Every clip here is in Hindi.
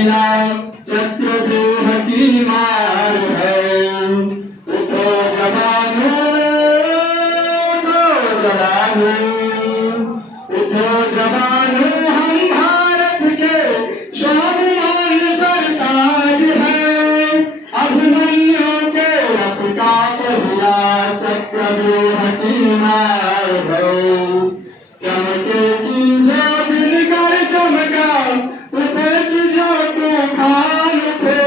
पहला चक्रव्यूह की मार है। उठो जवानों, उठो जवानों, उठो जवानों, हम भारत के स्वाभिमान सरताज हैं। अभिमन्यु के रथ का पहला चक्रव्यूह की मार है। चमकेगी जो दिनकर चमका, उठेगी जो तूफान उठे।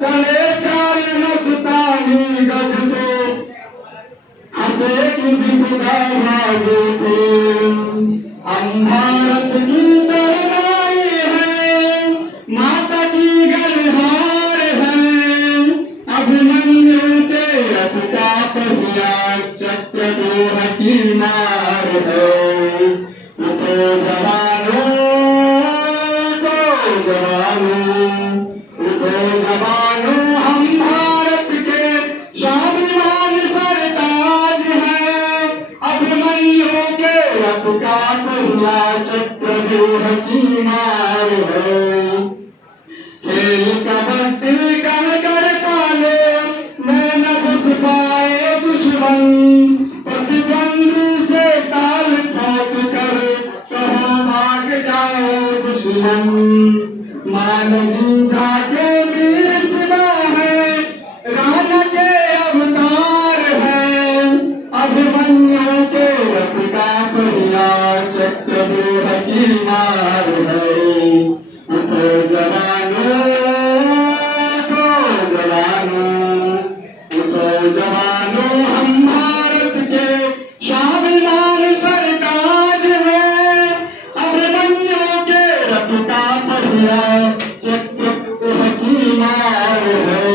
चले चाल मस्तानी गज से, हंसेगी विपदा भागे पे। हम भारत की तरनाई है, माता की गलहार है। अभिमन्यु के रथ का पहिया चक्रव्यूह की मार है। उठो जवानों, उठो जवानों, उठो जवानों, हम भारत के स्वाभिमान सरताज हैं। अभिमन्यु के रथ का पहिया चक्रव्यूह की मार है। खेल कबड्डी कर कर पाले में न घुस पाए दुश्मन। प्रतिद्वंदी से ताल ठोक कर कहाँ भाग जाए दुश्मन। मान झूठा के वीर सिवा है, राणा के अवतार है। अभिमन्यु के रथ का पहिया चक्रव्यूह की मार है। उठो जवानों, उठो जवानों, उठो जवानों, हम भारत के स्वाभिमान सरताज हैं। अभिमन्यु के रथ का पहिया चक्रव्यूह की मार है।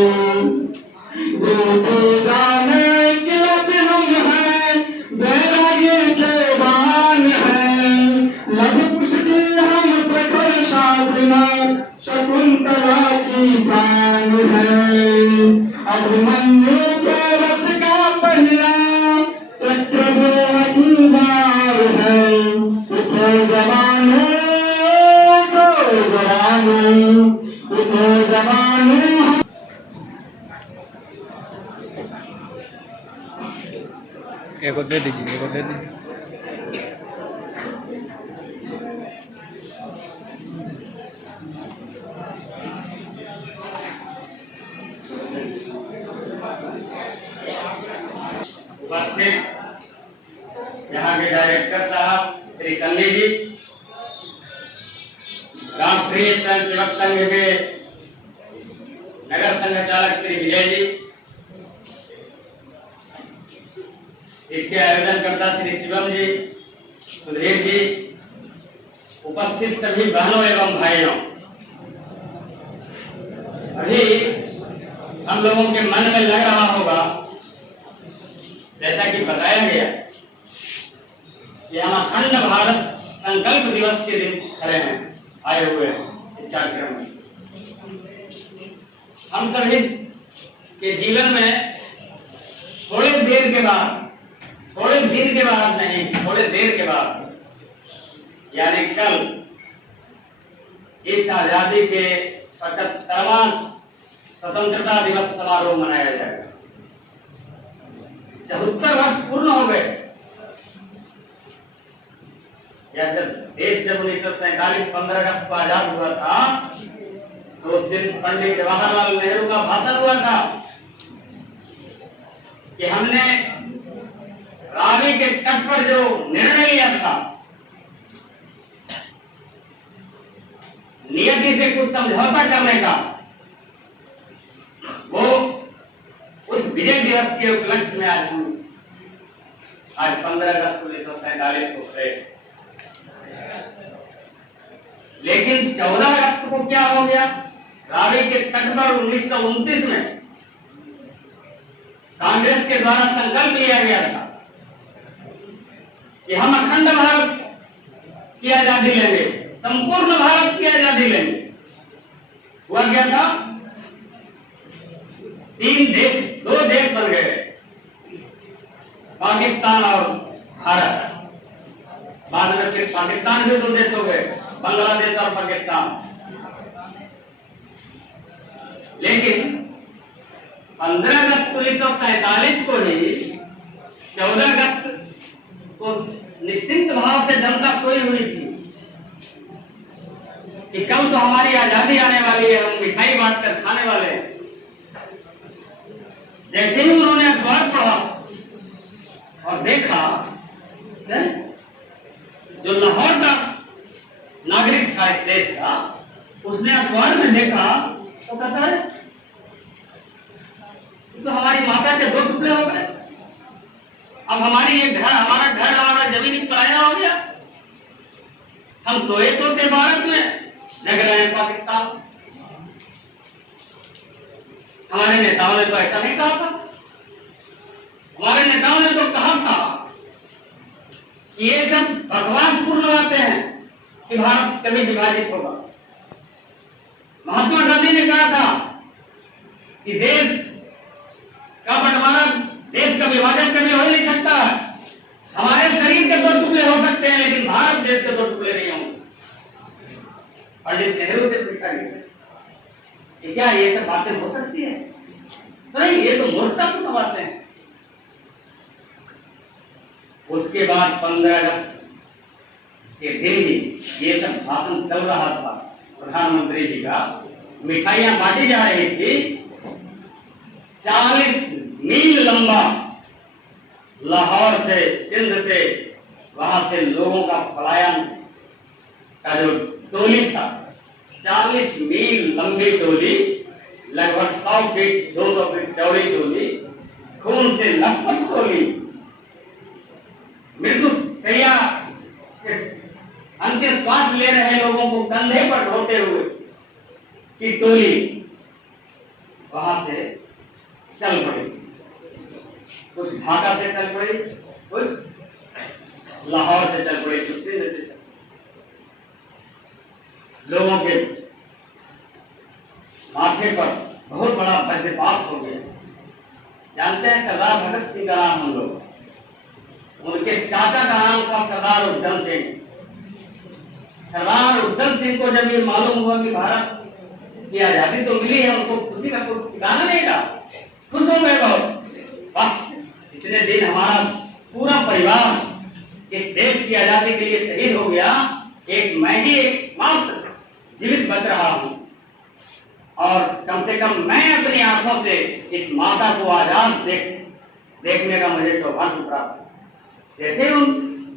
डूबे जाने के अब हम हैं, बैरागी के बान हैं। लघु कुश की हम प्रखर साधना, शकुंतला की प्राण है। अभिमन्यु के रथ का पहिया चक्रव्यूह की मार है। उठो जवानों, उठो जवानों, उठो जवानों। एक और दे दीजिए, एक और दे दीजिए। उपस्थित यहाँ के डायरेक्टर साहब श्री कन्नी जी, राष्ट्रीय स्वयंसेवक संघ के नगर संघ चालक श्री विजय जी, इसके आयोजनकर्ता श्री शिवम जी, सुधीर जी, उपस्थित सभी बहनों एवं भाइयों, अभी हम लोगों के मन में लग रहा होगा, जैसा कि बताया गया कि हम अखंड भारत संकल्प दिवस के दिन खड़े हैं, आए हुए हैं इस कार्यक्रम में। हम सभी के जीवन में थोड़े देर के बाद, थोड़े दिन के बाद नहीं, थोड़े देर के बाद, यानी कल इस आजादी के 75वां स्वतंत्रता दिवस समारोह मनाया जाएगा। 74 वर्ष पूर्ण हो गए। देश जब 1947 15 अगस्त को आजाद हुआ था, तो उस दिन पंडित जवाहरलाल नेहरू का भाषण हुआ था कि हमने रावी के तट पर जो निर्णय लिया था, नियति से कुछ समझौता करने का, वो उस विजय दिवस के उपलक्ष्य में आज 15 अगस्त 1947 को थे। लेकिन 14 अगस्त को क्या हो गया? रावी के तट पर 1929 में कांग्रेस के द्वारा संकल्प लिया गया था कि हम अखंड भारत की आजादी लेंगे, संपूर्ण भारत की आजादी लेंगे। हुआ क्या था? 3 देश, 2 देश बन गए, पाकिस्तान और भारत। बाद में फिर पाकिस्तान भी 2 देश हो गए, बांग्लादेश और पाकिस्तान। लेकिन 15 अगस्त 1947 को ही 14 अगस्त को निश्चिंत भाव से जनता सोई हुई थी कि कल तो हमारी आजादी आने वाली है, हम मिठाई बांटकर खाने वाले हैं। जैसे ही उन्होंने अखबार पढ़ा और देखा, जो लाहौर का नागरिक था इस देश का, उसने अखबार में देखा तो कहता है तो हमारी माता के 2 टुकड़े हो गए, अब हमारी एक घर, हमारा जमीन पराया हो गया। हम सोए तो थे भारत में, जग रहे हैं पाकिस्तान। हमारे नेताओं ने तो ऐसा नहीं कहा था। हमारे नेताओं ने तो कहा था कि ये सब बकवासपूर्ण बातें हैं कि भारत कभी विभाजित होगा। महात्मा गांधी ने कहा था कि देश का बंटवारा, देश का विभाजन कभी हो नहीं सकता। हमारे शरीर के 2 टुकड़े हो सकते हैं, लेकिन भारत देश के 2 टुकड़े नहीं होंगे। पंडित नेहरू से पूछा गया कि क्या ये सब बातें हो सकती है? तो नहीं, ये तो मूर्खतापूर्ण बातें हैं। उसके बाद 15 अगस्त के दिन ही ये सब भाषण चल रहा था प्रधानमंत्री जी का, मिठाइयां बांटी जा रही थी। 40 मील लंबा लाहौर से, सिंध से, वहां से लोगों का पलायन का जो टोली था, 40 मील लंबी टोली, लगभग 100 फीट 200 फीट चौड़ी टोली, खून से लथपथ टोली, मृत्यु शैया से अंतिम श्वास ले रहे लोगों को कंधे पर ढोते हुए की टोली वहां से चल पड़ी। कुछ ढाका से चल पड़ी, कुछ लाहौर से चल पड़ी, कुछ सिंध से चल पड़ी। लोगों के माथे पर बहुत बड़ा वज्रपात हो गया। जानते हैं सरदार भगत सिंह का नाम हम लोग, उनके चाचा का नाम था सरदार उधम सिंह। सरदार उधम सिंह को जब ये मालूम हुआ कि भारत की आजादी तो मिली है, उनको खुशी का कोई ठिकाना नहीं था, खुश हो गए बहुत। वाह, इतने दिन हमारा पूरा परिवार इस देश की आजादी के लिए शहीद हो गया, एक मैं ही एकमात्र जीवित बच रहा हूं, और कम से कम मैं अपनी आंखों से इस माता को आजाद देखने का मुझे सौभाग्य प्राप्त। जैसे उन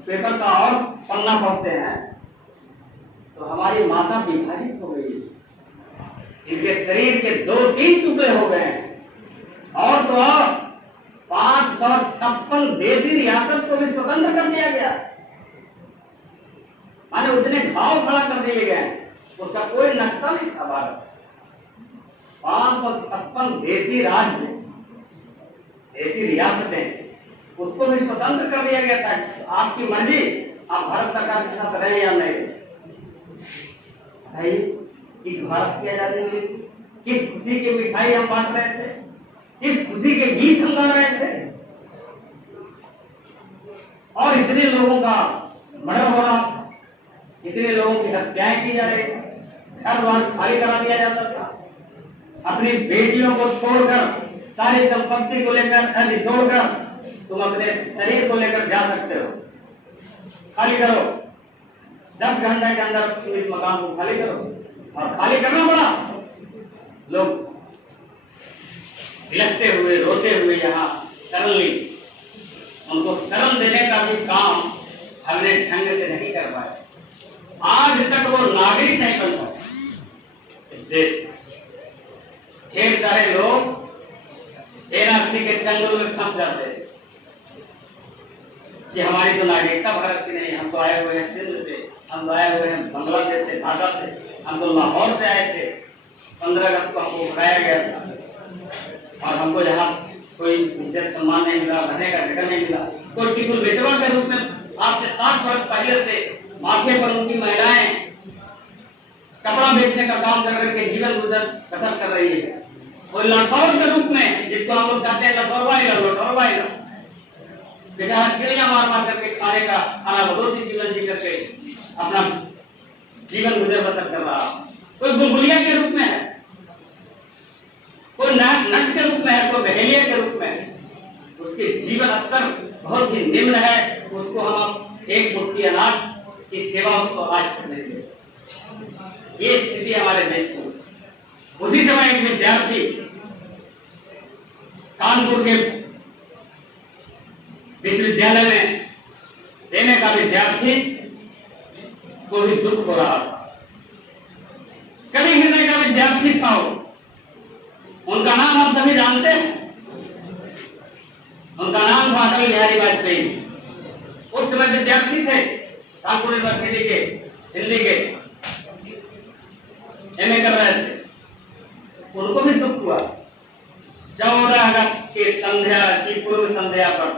पेपर का और पन्ना पढ़ते हैं तो हमारी माता विभाजित हो गई, इनके शरीर के 2-3 टुकड़े हो गए हैं, और तो और 556 देशी रियासत को भी स्वतंत्र कर दिया गया। माने उतने घाव खड़ा कर दिए गए, उसका कोई नक्शा नहीं था। भारत 556 देशी राज्य, देशी रियासतें, उसको भी स्वतंत्र कर दिया गया था। तो आपकी मर्जी, आप भारत सरकार के साथ रहे या नहीं। भाई, इस भारत की आजादी में किस खुशी की मिठाई हम बांट रहे थे, किस खुशी के गीत हम गा रहे थे, और इतने लोगों का मर्डर हो रहा था, इतने लोगों की हत्याएं की जा रही थी, घर द्वार खाली करा दिया जाता था, अपनी बेटियों को छोड़कर, सारी संपत्ति को लेकर छोड़कर तुम अपने शरीर को लेकर जा सकते हो, खाली करो, 10 घंटे के अंदर तुम इस मकान को खाली करो। और खाली करना पड़ा, लोग बिलखते हुए, रोते हुए यहाँ शरण ली। उनको शरण देने का भी काम हमने ढंग से नहीं कर पाए। आज तक वो नागरिक नहीं बन पाए इस देश में। ढेर सारे लोग एनआरसी के चंगुल में फंस जाते हैं कि हमारी तो नागरिकता भारत की नहीं, हम तो आए हुए हैं सिंध से, हम तो आए हुए हैं बांग्लादेश से, ढाका से, हम तो लाहौर से आए थे। 15 अगस्त को हमको उठाया गया था और हमको यहाँ कोई इज्जत सम्मान नहीं मिला, रहने का जगह नहीं मिला। कोई टिकुल बेचवा के रूप में आज से 60 वर्ष पहले से माथे पर उनकी महिलाएं कपड़ा बेचने का काम कर करके जीवन गुजर बसर कर रही है। कोई लठौर के रूप में, जिसको हम लोग कहते हैं लठौरवाई, बेचारा चिड़िया मार मार करके खाने का खाना बदोशी जीवन जी करके अपना जीवन गुजर बसर कर रहा। कोई बुलबुलिया के रूप में है, कोई नट के रूप में है, कोई बहेलिया के रूप में है, उसके जीवन स्तर बहुत ही निम्न है, उसको हम एक मुट्ठी अनाज की सेवा उसको आज करने दें। ये स्थिति हमारे देश को। उसी समय एक विद्यार्थी कानपुर के विश्वविद्यालय में देने का विद्यार्थी को भी दुख हो रहा था। कभी हृदय का विद्यार्थी था वो। उनका नाम आप सभी जानते हैं। उनका नाम था अटल बिहारी वाजपेयी। उस समय विद्यार्थी थे कानपुर यूनिवर्सिटी के हिंदी के एमए कर रहे थे। उनको भी दुख हुआ। 14 अगस्त की संध्या की पूर्व संध्या पर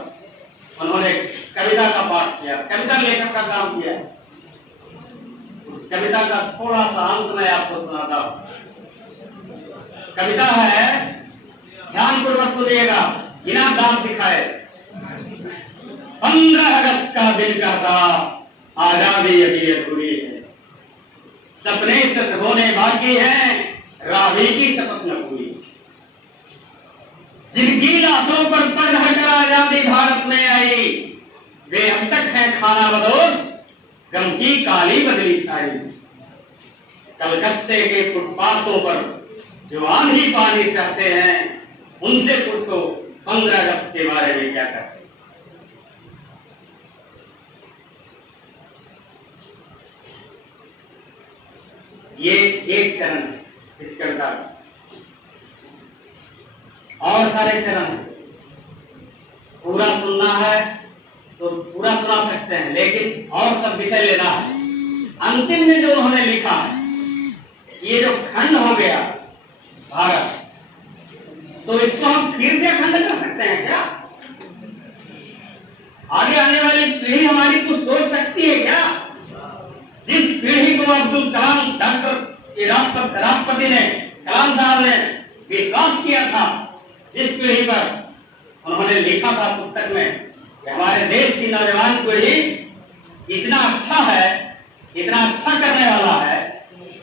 उन्होंने कविता का पाठ किया, कविता लेखक का काम किया। उस कविता का थोड़ा सा अंश मैं आपको सुनाता हूं। कविता है, ध्यानपूर्वक सुनिएगा, बिना दाम दिखाए। 15 अगस्त का दिन कहता आजादी अभी अधूरी है, सपने सच होने बाकी हैं, राही की शपथ न पूरी। जिनकी लाशों पर पग धरकर आजादी भारत में आई, वे अब तक हैं खाना बदोश, गम की काली बदली छाई। कलकत्ते के फुटपाथों पर जो आंधी पानी सहते हैं, उनसे पूछो 15 अगस्त के बारे में क्या करते। ये एक चरण है इस कविता का। और सारे चरण हैं। पूरा सुनना है तो पूरा सुना सकते हैं, लेकिन और सब विषय लेना है। अंतिम में जो उन्होंने लिखा है, ये जो खंड हो गया भारत, तो इसको हम फिर से अखंड कर सकते हैं क्या? आगे आने वाली पीढ़ी हमारी कुछ सोच सकती है क्या? जिस पीढ़ी को अब्दुल कलाम डॉक्टर राष्ट्रपति ने, कलाम साहब ने विश्वास किया था, जिस पीढ़ी पर उन्होंने लिखा था पुस्तक में कि हमारे देश की नौजवान पीढ़ी इतना अच्छा है, इतना अच्छा करने वाला है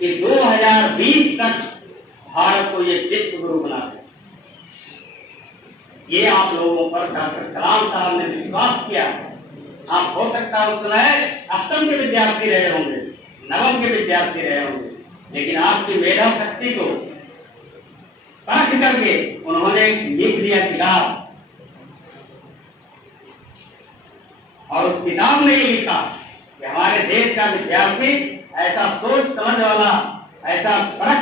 कि 2020 तक भारत को ये विश्व गुरु बना दे। ये आप लोगों पर डॉक्टर कलाम साहब ने विश्वास किया। आप हो सकता है उस समय अष्टम के विद्यार्थी रहे होंगे, नवम के विद्यार्थी रहे होंगे, लेकिन आपकी मेधा शक्ति को परख करके उन्होंने लिख दिया किताब, और उस किताब में ये लिखा कि हमारे देश का विद्यार्थी ऐसा सोच समझ वाला, ऐसा परख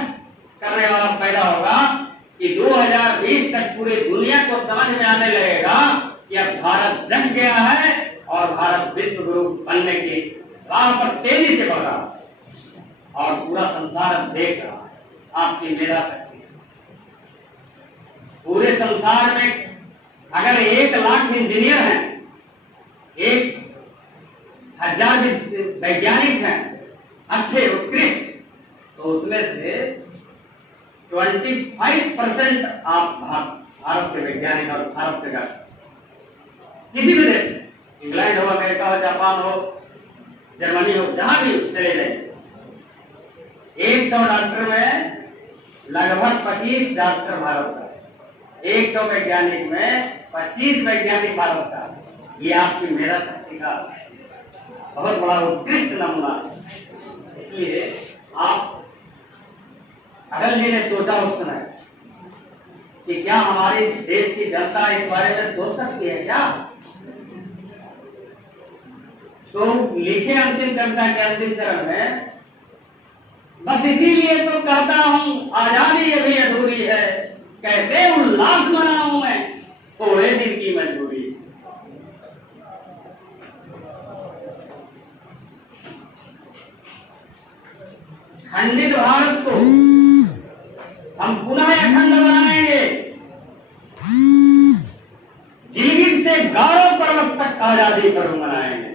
करने वाला पैदा होगा कि 2020 तक पूरी दुनिया को समझ में आने लगेगा कि अब भारत जग गया है और भारत विश्व गुरु बनने की राह पर तेजी से बढ़ रहा है और पूरा संसार देख रहा है आपकी मेधा शक्ति। पूरे संसार में अगर 1 लाख इंजीनियर हैं, 1000 वैज्ञानिक हैं अच्छे उत्कृष्ट, तो उसमें से 25% आप भारत के वैज्ञानिक और भारत के किसी भी देश में, इंग्लैंड हो, अमेरिका हो, जापान हो, जर्मनी हो, जहां भी चले जाए, 100 डॉक्टर में लगभग 25 डॉक्टर भारत का है, 100 वैज्ञानिक में 25 वैज्ञानिक भारत का। ये आपकी मेधा शक्ति का बहुत बड़ा उत्कृष्ट नमूना है। इसलिए आप, अटल जी ने सोचा उस समय कि क्या हमारे देश की जनता इस बारे में सोच सकती है क्या, तो लिखे अंतिम कविता के अंतिम चरण में, बस इसीलिए तो कहता हूं आजादी अभी अधूरी है, कैसे उल्लास मनाऊं मैं, थोड़े दिन की मजबूरी। खंडित भारत को हम पुनः अखंड बनाएंगे, गिलगित से गारो पर्वत तक आजादी पर्व मनाएंगे।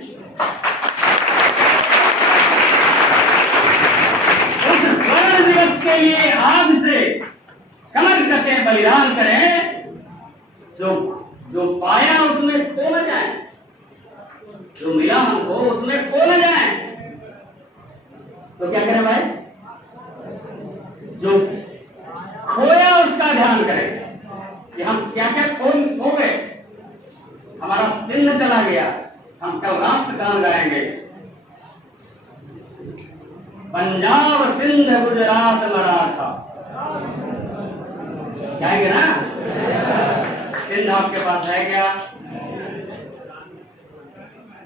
उस स्वर्ण दिवस के लिए आज से कमर कसे बलिदान करें, जो पाया उसमें खो न जाए, जो मिला हमको उसमें खो न जाए। तो क्या करें भाई, जो खोया उसका ध्यान करें कि हम क्या क्या खो गए। हमारा सिंध चला गया, हम कल राष्ट्रगान गाएंगे। पंजाब सिंध गुजरात मराठा गाएंगे ना। सिंध आपके पास है क्या?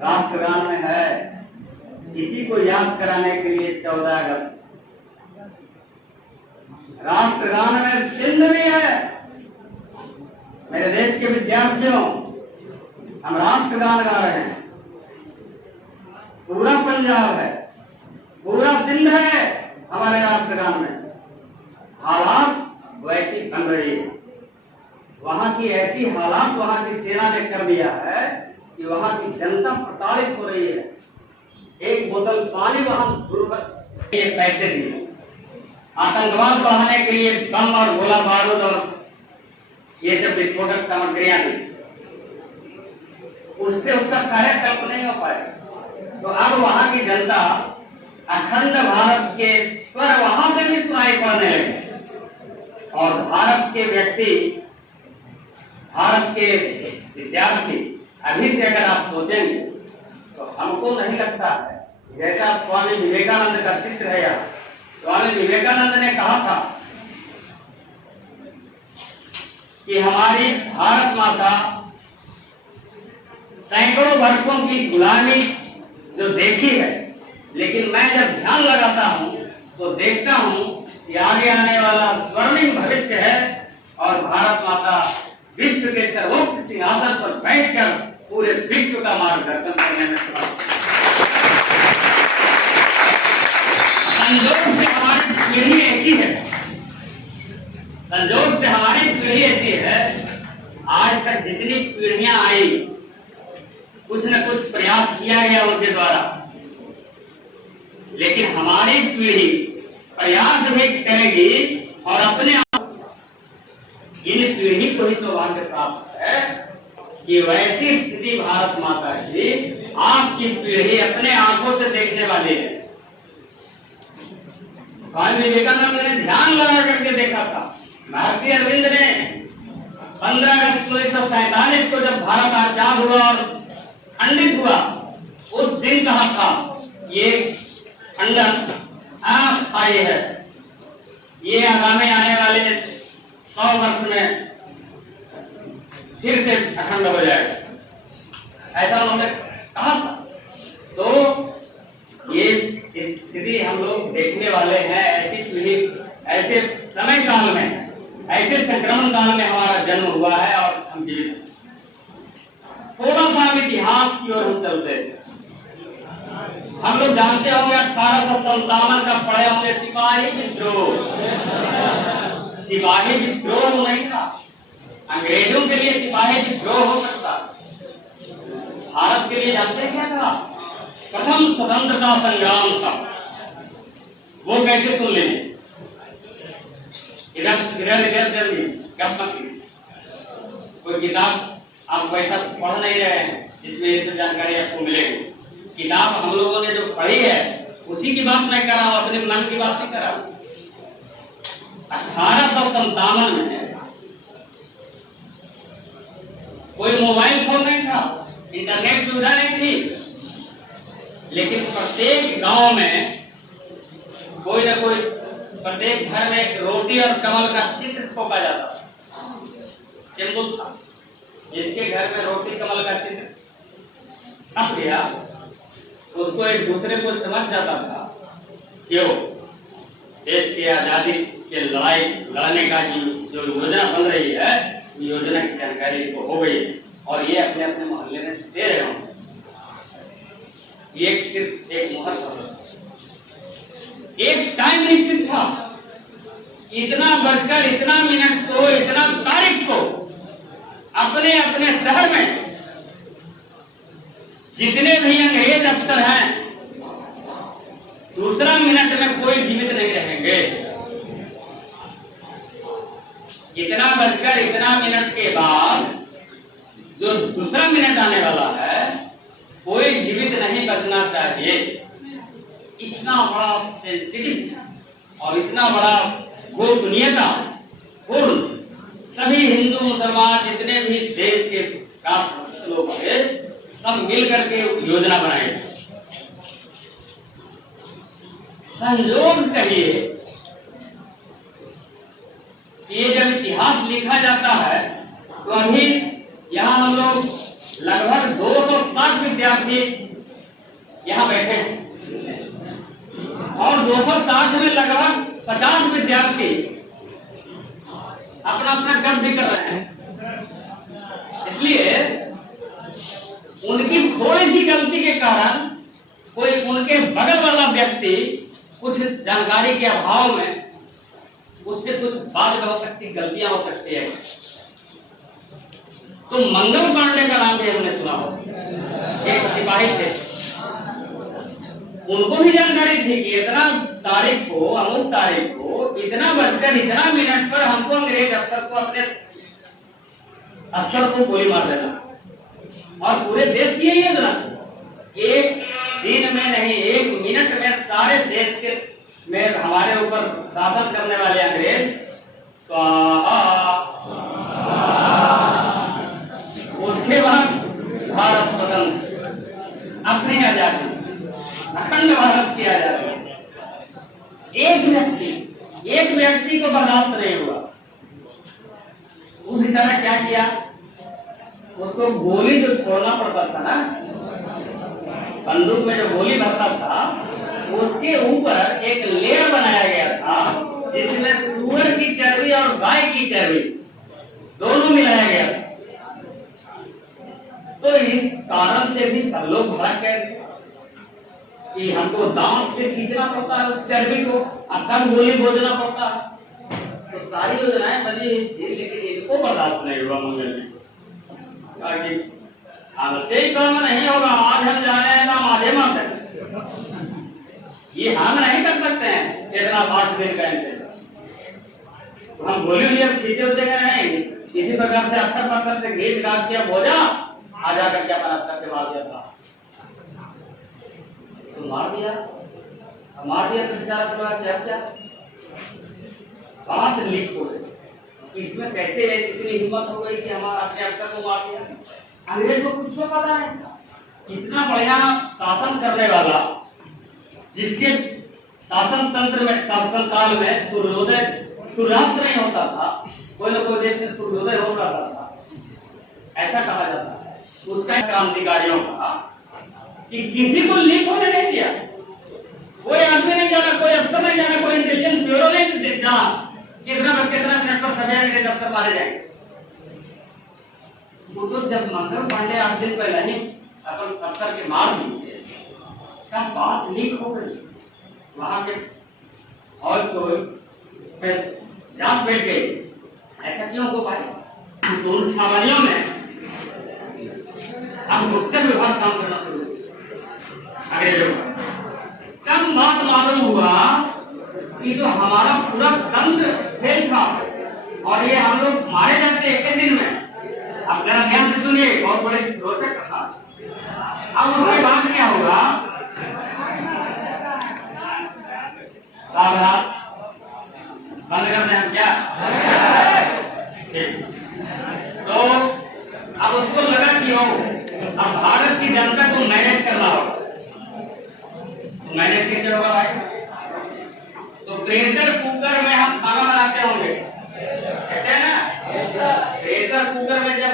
राष्ट्रगान में है। इसी को याद कराने के लिए 14 अगस्त राष्ट्रगान में सिंध भी है। मेरे देश के विद्यार्थियों, हम राष्ट्रगान गा रहे हैं। पूरा पंजाब है, पूरा सिंध है हमारे राष्ट्रगान में। हालात वैसी बन रही है, वहां की ऐसी हालात वहां की सेना ने कर दिया है कि वहां की जनता प्रताड़ित हो रही है। एक बोतल पानी वहां ये पैसे दिए, आतंकवाद बढ़ाने के लिए बम और गोला बारूद और ये सब विस्फोटक सामग्रियां दी, उससे उसका कायाकल्प नहीं हो पाया। तो अब वहां की जनता अखंड भारत के स्वर वहां से भी सुनाई पड़ने लगे। और भारत के व्यक्ति, भारत के विद्यार्थी अभी से अगर आप सोचेंगे तो हमको नहीं लगता है, जैसा स्वामी विवेकानंद का चित्र है यहाँ। स्वामी विवेकानंद ने कहा था कि हमारी भारत माता सैकड़ों वर्षों की गुलामी जो देखी है, लेकिन मैं जब ध्यान लगाता हूं तो देखता हूं कि आगे आने वाला स्वर्णिम भविष्य है और भारत माता विश्व के सर्वोच्च सिंहासन पर बैठकर पूरे विश्व का मार्गदर्शन करने में समर्थ है। संजोग से हमारी पीढ़ी ऐसी है, संजोग से हमारी पीढ़ी ऐसी है, आज तक जितनी पीढ़ियां आई कुछ न कुछ प्रयास किया गया उनके द्वारा, लेकिन हमारी पीढ़ी प्रयास भी करेगी और अपने इन पीढ़ी को ही सौभाग्य प्राप्त है कि वैसी स्थिति भारत माता की आपकी पीढ़ी अपने आंखों से देखने वाली है। स्वामी विवेकानंद ने ध्यान लगा करके देखा था। महर्षि अरविंद ने 15 अगस्त 1947 को जब भारत आजाद हुआ और खंडित हुआ, उस दिन कहा था ये खंडन अस्थायी है, ये आगामी आने वाले 100 वर्ष में फिर से अखंड हो जाएगा, ऐसा उन्होंने कहा था। तो ये स्थिति हम लोग देखने वाले हैं। ऐसी पीढ़ी, ऐसे समय काल में, ऐसे संक्रमण काल में हमारा जन्म हुआ है और हम जीवित हैं। थोड़ा सा हम इतिहास की ओर हम चलते हैं। हम लोग जानते होंगे 1857 का पढ़े होंगे सिपाही विद्रोह। सिपाही विद्रोह नहीं था, अंग्रेजों के लिए सिपाही विद्रोह हो सकता, भारत के लिए जानते हैं क्या था? प्रथम स्वतंत्रता संग्राम था। वो कैसे सुन लेंगे? इधर कोई किताब आप वैसा पढ़ नहीं रहे हैं जिसमें ये सब जानकारी आपको मिलेगी। किताब हम लोगों ने जो पढ़ी है उसी की बात मैं कर रहा हूं, अपने मन की बात नहीं कर रहा हूं। 1857 में कोई मोबाइल फोन नहीं था, इंटरनेट सुविधा नहीं थी, लेकिन प्रत्येक गांव में कोई ना कोई, प्रत्येक घर में एक रोटी और कमल का चित्र ठोका जाता था, सिंदूर था। जिसके घर में रोटी कमल का चित्र छप गया उसको एक दूसरे को समझ जाता था क्यों देश की आजादी के लड़ाई लड़ने का जो योजना बन रही है, योजना की जानकारी को हो गई और ये अपने अपने मोहल्ले में दे रहे होंगे। ये सिर्फ एक मुहर था, एक टाइम निश्चित था, इतना बजकर इतना मिनट को, इतना तारीख को अपने अपने शहर में जितने भी अंग्रेज अफसर हैं, दूसरा मिनट में कोई जीवित नहीं रहेंगे। इतना बजकर इतना मिनट के बाद जो दूसरा मिनट आने वाला है, कोई जीवित नहीं बचना चाहिए। इतना बड़ा सेंसिटिव और इतना बड़ा गोपनीयता पूर्ण सभी हिंदू मुसलमान जितने भी इस देश के कास्ट लोग हैं सब मिल करके योजना बनाए। संयोग कहिए ये जब इतिहास लिखा जाता है तो अभी यहाँ हम लोग लगभग 260 विद्यार्थी यहाँ बैठे हैं और 260 में लगभग 50 विद्यार्थी अपना अपना गद्य कर रहे हैं। इसलिए उनकी थोड़ी सी गलती के कारण कोई उनके बगल वाला व्यक्ति कुछ जानकारी के अभाव में उससे कुछ बात हो सकती, गलतियां हो सकती है। तो मंगल पांडे का नाम भी हमने सुना हो, एक सिपाही थे, उनको भी जानकारी थी कि इतना तारीख को, अमुक तारीख को इतना बजकर इतना मिनट पर हमको अंग्रेज अफसर को अपने अफसर को गोली मार देना और पूरे देश की यही योजना। एक दिन में नहीं, एक मिनट में सारे देश के में हमारे ऊपर शासन करने वाले अंग्रेज उसके बाद भारत स्वतंत्र, अपनी आजादी, अखंड भारत की आजादी। एक व्यक्ति को बर्दाश्त नहीं हुआ। उस बेचारा क्या किया, उसको गोली जो छोड़ना पड़ता था ना, बंदूक में जो गोली भरता था उसके ऊपर एक लेयर बनाया गया था जिसमें सूअर की चर्बी और गाय की चर्बी दोनों मिलाया गया था। तो इस कारण से भी सब लोग भड़क गए कि हमको दांत से खींचना पड़ता है उस चर्बी को, तब गोली बोझना पड़ता है। तो सारी योजनाएं बनी थी, लेकिन इसको बर्दाश्त नहीं हुआ मंगल में। हमसे ही काम नहीं होगा, आज हम जा रहे हैं ना माधे माते, ये हम नहीं कर सकते हैं इतना बात मिल गए। तो हम गोली खींचे होते नहीं, इसी प्रकार से अक्सर पत्थर से घींच गाज किया बोझा आ जाकर के अपना करके मार दिया था। तो मार दिया तो बेचारा क्या कहां से लीक हो गई, इसमें कैसे इतनी हिम्मत हो गई कि हमारा अपने अफसर को मार दिया। अंग्रेज को कुछ पता नहीं था, इतना बढ़िया शासन करने वाला जिसके शासन तंत्र में, शासन काल में सूर्यास्त नहीं होता था, कोई न कोई देश में सूर्योदय हो रहा था, ऐसा कहा जाता है। उसका क्रांतिकारियों का कि किसी को लीक होने नहीं दिया, कोई आदमी नहीं जाना, कोई अफसर नहीं जाना, कोई इंटेलिजेंस ब्यूरो नहीं जाना कितना मिनट पर सभी अंग्रेज अफसर मारे जाएंगे। वो तो जब मंगल पांडे 8 दिन पहले ही अपन अफसर के मार दिए, क्या बात लीक हो गई वहां के और कोई जांच बैठ गई, ऐसा क्यों हो पाया। तो उन छावनियों में हम गुप्तचर विभाग काम करना शुरू अंग्रेजों का। कम बात मालूम हुआ कि जो हमारा पूरा तंत्र फेल था और ये हम लोग मारे जाते एक दिन में। अब जरा ध्यान से सुनिए, बहुत बड़े रोचक कथा। अब उसके बाद क्या होगा, बंद कर दें हम क्या? तो अब उसको लगा कि अब भारत की जनता को मैनेज करना होगा। तो मैनेज कैसे होगा भाई? तो प्रेशर कुकर में हम खाना बनाते होंगे, कहते हैं ना, प्रेशर कुकर में जब